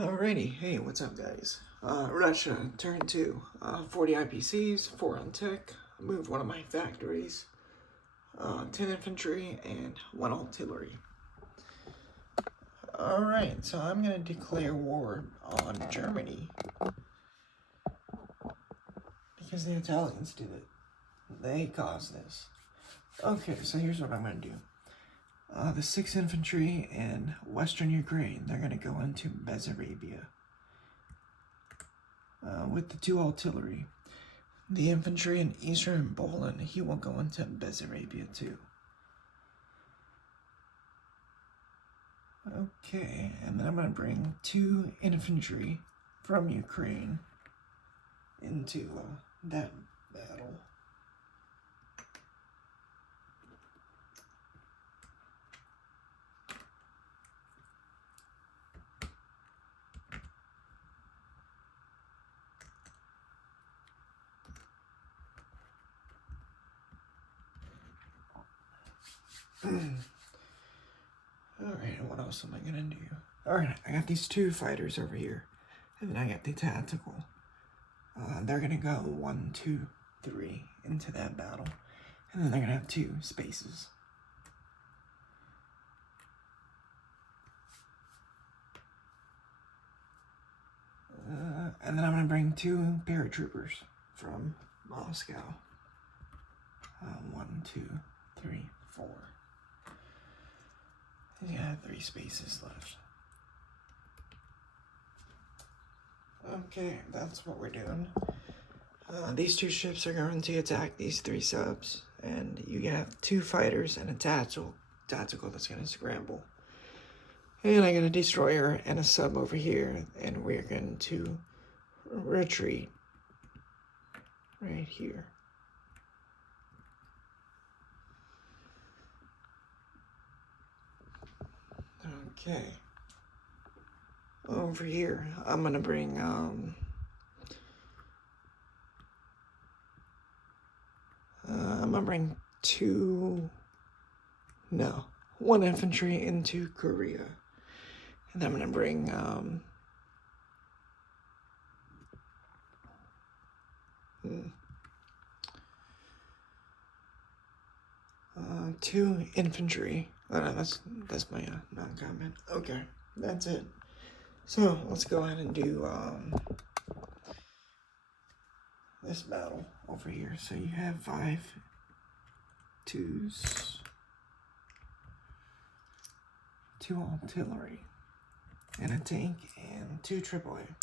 Alrighty, hey, what's up, guys? Russia, turn 2. 40 IPCs, 4 on tech, moved one of my factories, 10 infantry, and 1 artillery. Alright, so I'm gonna declare war on Germany because the Italians did it. They caused this. Okay, so here's what I'm gonna do. The 6th Infantry in Western Ukraine, they're gonna go into Bessarabia. With the 2 artillery. The infantry in Eastern Poland, he will go into Bessarabia too. Okay, and then I'm going to bring 2 infantry from Ukraine into that battle. Alright, what else am I gonna do? Alright, I got these 2 fighters over here. And then I got the tactical. They're gonna go 1, 2, 3 into that battle. And then they're gonna have 2 spaces. And then I'm gonna bring 2 paratroopers from Moscow. 1, 2, 3, 4. Yeah, 3 spaces left. Okay, that's what we're doing. These 2 ships are going to attack these 3 subs, and you have 2 fighters and a tactical that's going to scramble. And I got a destroyer and a sub over here, and we're going to retreat right here. Okay. Over here, I'm gonna bring I'm gonna bring 1 infantry into Korea, and I'm gonna bring 2 infantry. Oh no, that's my non-comment. Okay, that's it. So let's go ahead and do this battle over here. So you have 5 2s, 2 artillery, and a tank, and 2 AAA.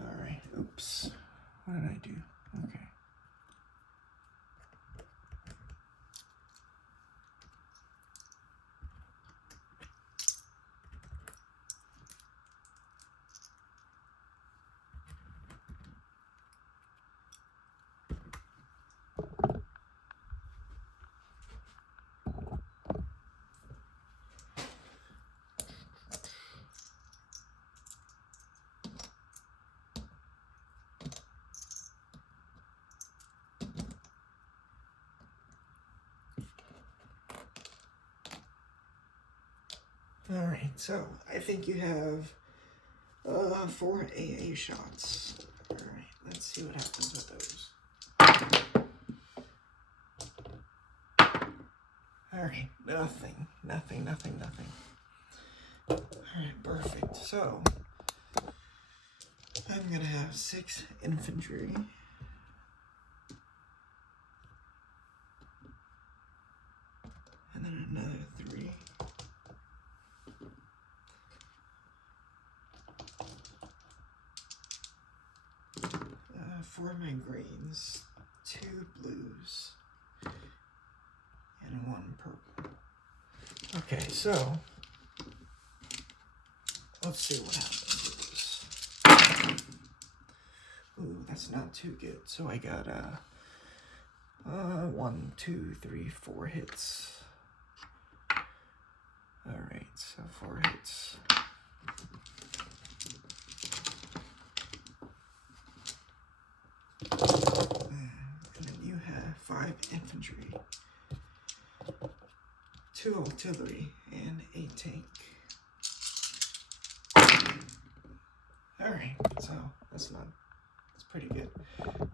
Alright, oops. What did I do? Okay. Alright, so I think you have 4 AA shots. Alright, let's see what happens with those. Alright, nothing. Alright, perfect. So, I'm gonna have 6 infantry. And then another 3. For my greens, 2 blues, and 1 purple. Okay, so let's see what happens with this. Ooh, that's not too good. So I got 1, 2, 3, 4 hits. Alright, so 4 hits. 2 artillery, and a tank. Alright, so that's pretty good.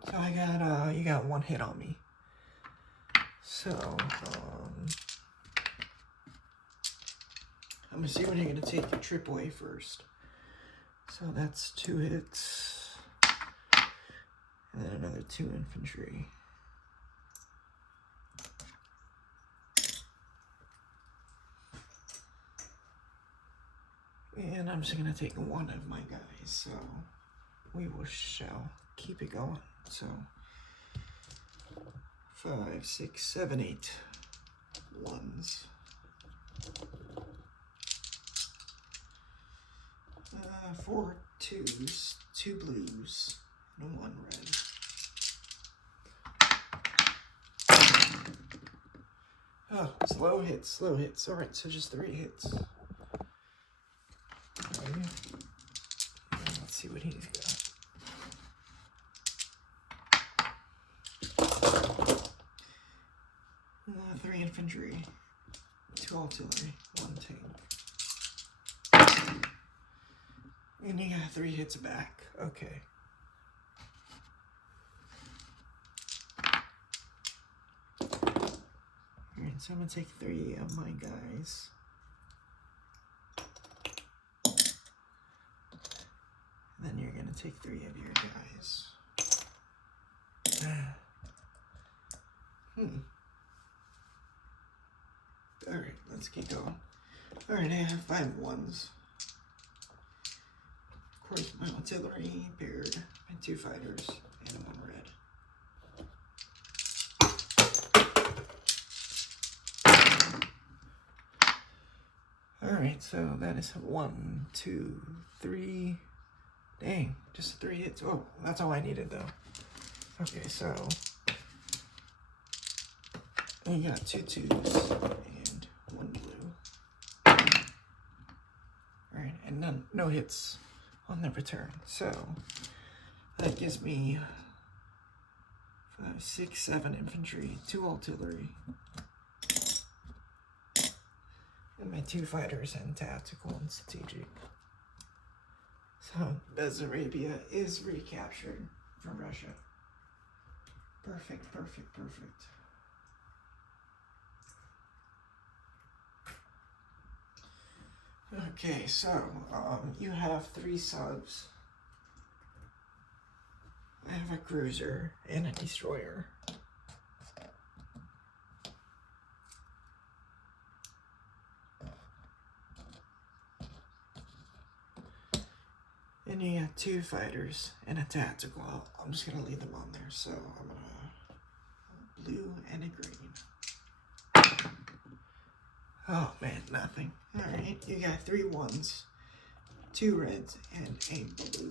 So I got, you got 1 hit on me. So, I'm gonna see when you're gonna take your trip away first. So that's 2 hits. And then another 2 infantry. And I'm just gonna take 1 of my guys, so we shall keep it going. So 5, 6, 7, 8 ones. 4 twos, 2 blues, and 1 red. Oh, slow hits. Alright, so just 3 hits. Okay. Let's see what he's got. 3 infantry, 2 artillery, 1 tank. And he got 3 hits back. Okay. Alright, so I'm gonna take 3 of my guys. And then you're gonna take 3 of your guys. Alright, let's keep going. Alright, I have 5 ones. Of course, my artillery paired, my 2 fighters, and 1 red. Alright, so that is 1, 2, 3. Dang, just 3 hits. Oh, that's all I needed though. Okay, so you got 2 twos and 1 blue. Alright, and no hits on the return. So that gives me 5, 6, 7 infantry, 2 artillery, and my 2 fighters and tactical and strategic. So Bessarabia is recaptured from Russia. Perfect. Okay, so you have 3 subs. I have a cruiser and a destroyer. And you got 2 fighters and a tactical. I'm just gonna leave them on there. So I'm gonna blue and a green. Oh man, nothing. Alright, you got 3 ones, 2 reds, and a blue.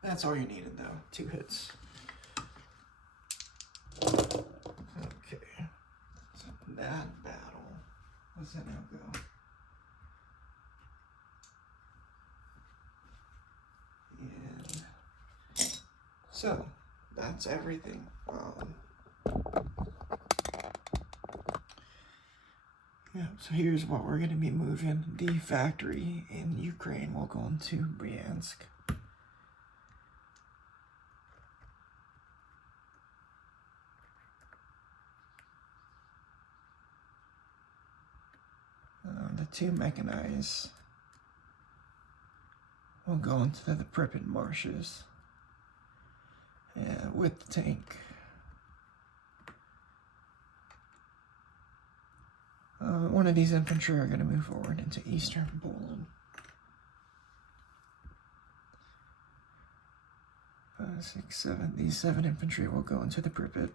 That's all you needed though, 2 hits. Okay, so that battle, what's that now go? And so, that's everything. Yeah, so here's what we're going to be moving. The factory in Ukraine will go into Bryansk. The 2 mechanized will go into the Pripyat marshes with the tank. One of these infantry are going to move forward into eastern Poland. 5, 6, 7. These 7 infantry will go into the Pripyat.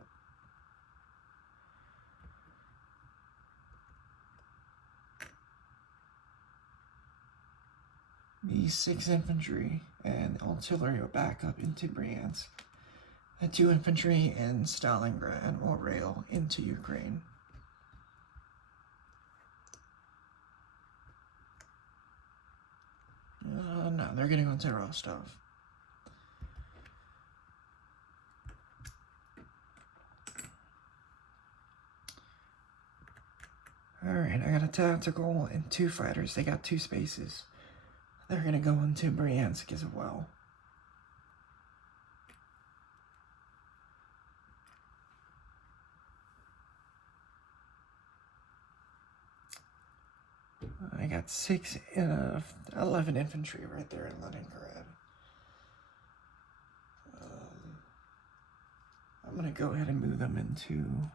These 6 infantry and artillery will back up into Bryansk. The 2 infantry in Stalingrad will rail into Ukraine. No, they're getting on to Rostov. Alright, I got a tactical and 2 fighters. They got 2 spaces. They're gonna go into Bryansk as well. I got 11 infantry right there in Leningrad. I'm gonna go ahead and move them into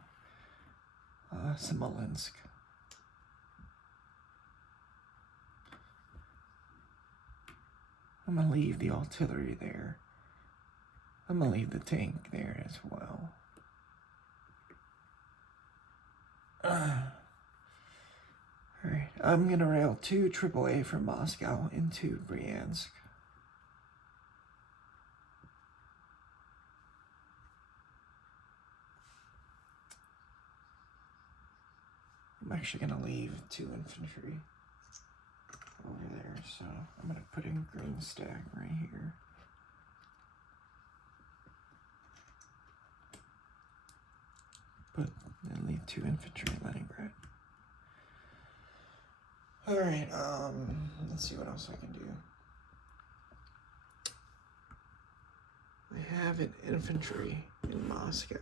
Smolensk. I'm gonna leave the artillery there. I'm gonna leave the tank there as well. Alright, I'm gonna rail 2 AAA from Moscow into Bryansk. I'm actually gonna leave 2 infantry over there, so I'm gonna put in green stack right here. And leave 2 infantry in Leningrad. Alright, let's see what else I can do. I have an infantry in Moscow.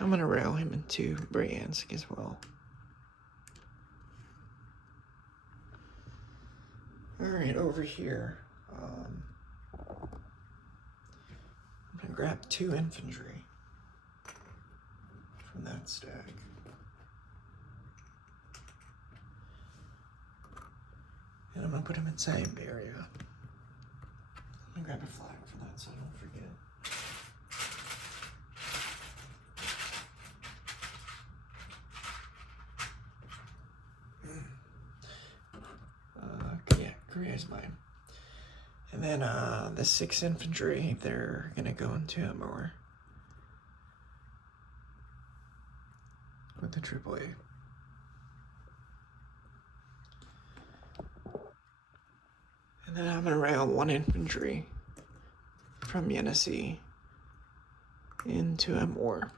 I'm gonna rail him into Bryansk as well. Alright, over here, I'm gonna grab 2 infantry from that stack. And I'm gonna put him in Siberia. I'm gonna grab a flag for that so I don't forget. Yeah, Korea's mine. And then the 6 infantry, they're gonna go into Amur with the AAA. And then I'm gonna rail 1 infantry from Yenisei into Amur.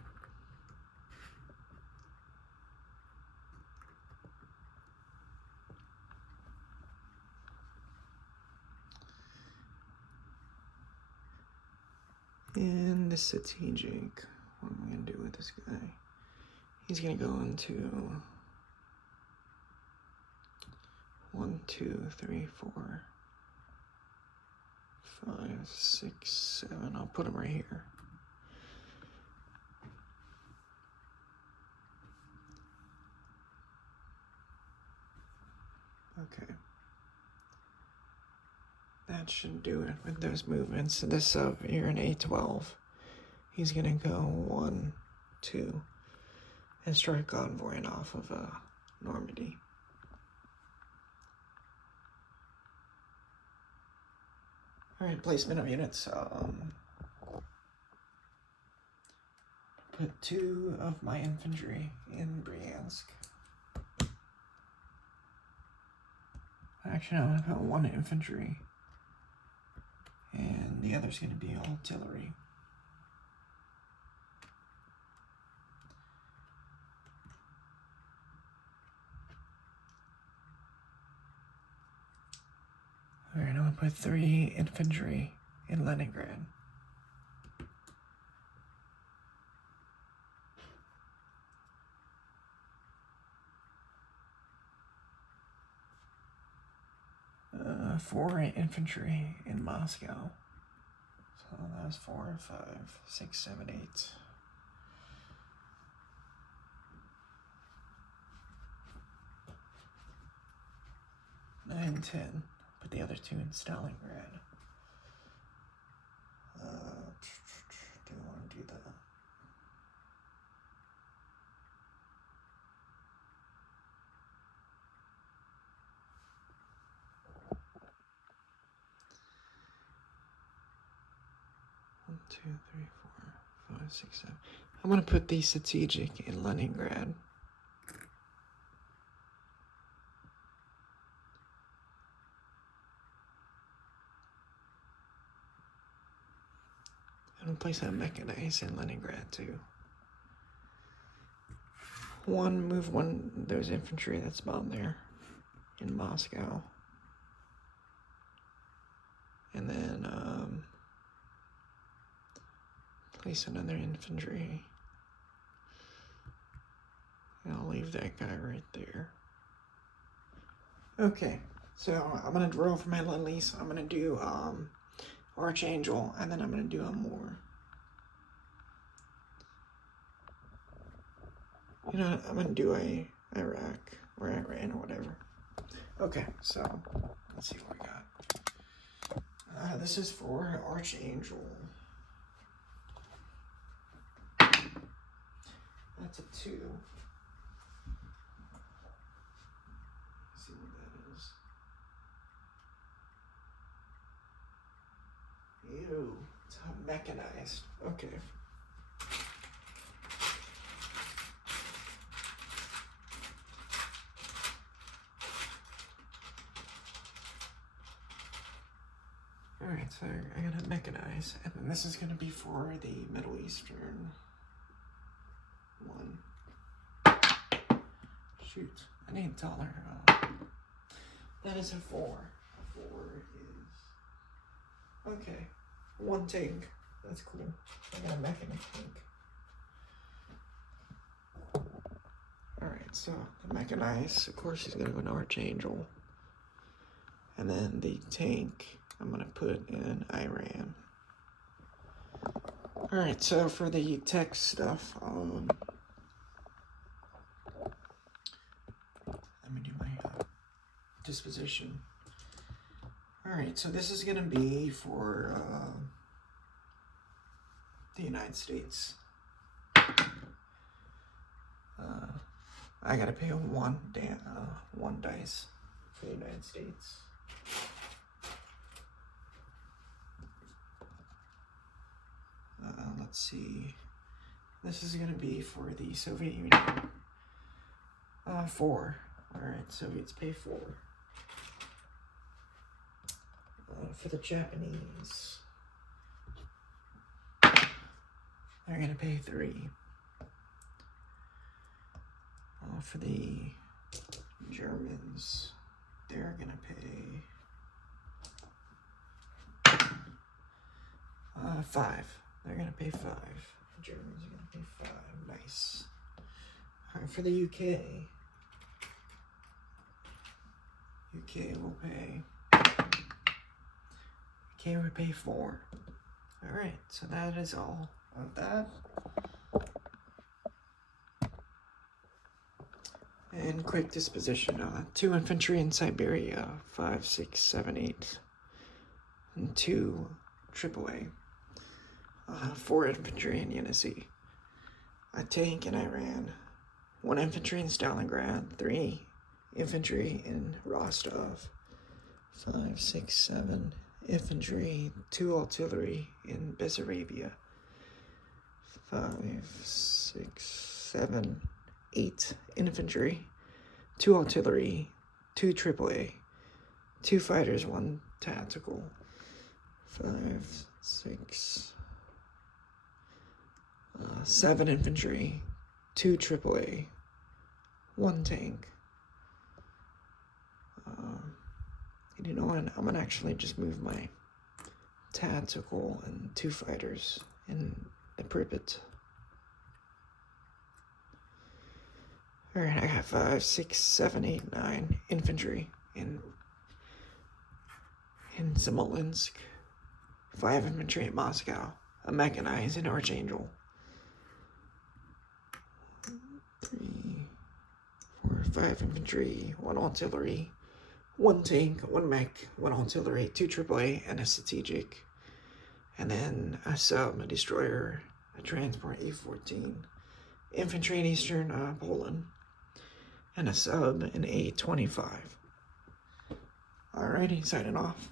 And the strategic, what am I gonna do with this guy? He's gonna go into 1, 2, 3, 4, 5, 6, 7. I'll put him right here. Okay. That should do it with those movements. This sub here in A12, he's gonna go 1, 2, and start convoying off of Normandy. Alright, placement of units. Put 2 of my infantry in Bryansk. Actually, I'm gonna put 1 infantry. And the other's gonna be artillery. Alright, I'm gonna put 3 infantry in Leningrad. Four infantry in Moscow. So that was 4, 5, 6, 7, 8. 9, 10. Put the other 2 in Stalingrad. Do I want to do that? One, 2, 3, 4, 5, 6, 7. I'm gonna put the strategic in Leningrad. I'm place a mechanized in Leningrad too. Move one of those infantry that's bound there in Moscow. And then place another infantry. And I'll leave that guy right there. Okay, so I'm gonna draw for my Lend-Lease. I'm gonna do Archangel, and then I'm gonna do Amur. You know, I'm gonna do Iraq or Iran or whatever. Okay, so let's see what we got. This is for Archangel. That's a 2. Let's see what that is. Ew, it's mechanized. Okay. Alright, so I gotta mechanize, and then this is gonna be for the Middle Eastern one. Shoot, I need taller. That is a 4. A 4 is... Okay, 1 tank. That's cool. I got a mechanic tank. Alright, so the mechanized, of course, he's gonna go to Archangel. And then the tank, I'm gonna put in Iran. Alright, so for the tech stuff, let me do my disposition. Alright, so this is gonna be for the United States. I gotta pay one dice for the United States. Let's see. This is gonna be for the Soviet Union. 4. Alright, Soviets pay 4. For the Japanese, they're gonna pay 3. For the Germans, they're gonna pay 5. They're gonna pay 5. The Germans are gonna pay 5. Nice. Alright, for the UK will pay. UK will pay 4. Alright, so that is all of that. And quick disposition, 2 infantry in Siberia, 5, 6, 7, 8, and 2 AAA, 4 infantry in Yenisei, a tank in Iran, 1 infantry in Stalingrad, 3 infantry in Rostov, 5, 6, 7 infantry, 2 artillery in Bessarabia, 5, 6, 7, 8 infantry, 2 artillery, 2 AAA, 2 fighters, 1 tactical, 5, 6, 7 infantry, 2 AAA, 1 tank. You know what? I'm gonna actually just move my tactical and 2 fighters in the Pripyat. Alright, I got 5, 6, 7, 8, 9 infantry in Smolensk, 5 infantry in Moscow, a mechanized in Archangel, 3, 4, 5 infantry, 1 artillery, 1 tank, 1 mech, 1 artillery, 2 AAA, and a strategic, and then a sub, a destroyer, a transport A-14, infantry in Eastern Poland, and a sub in A-25. Alrighty, signing off.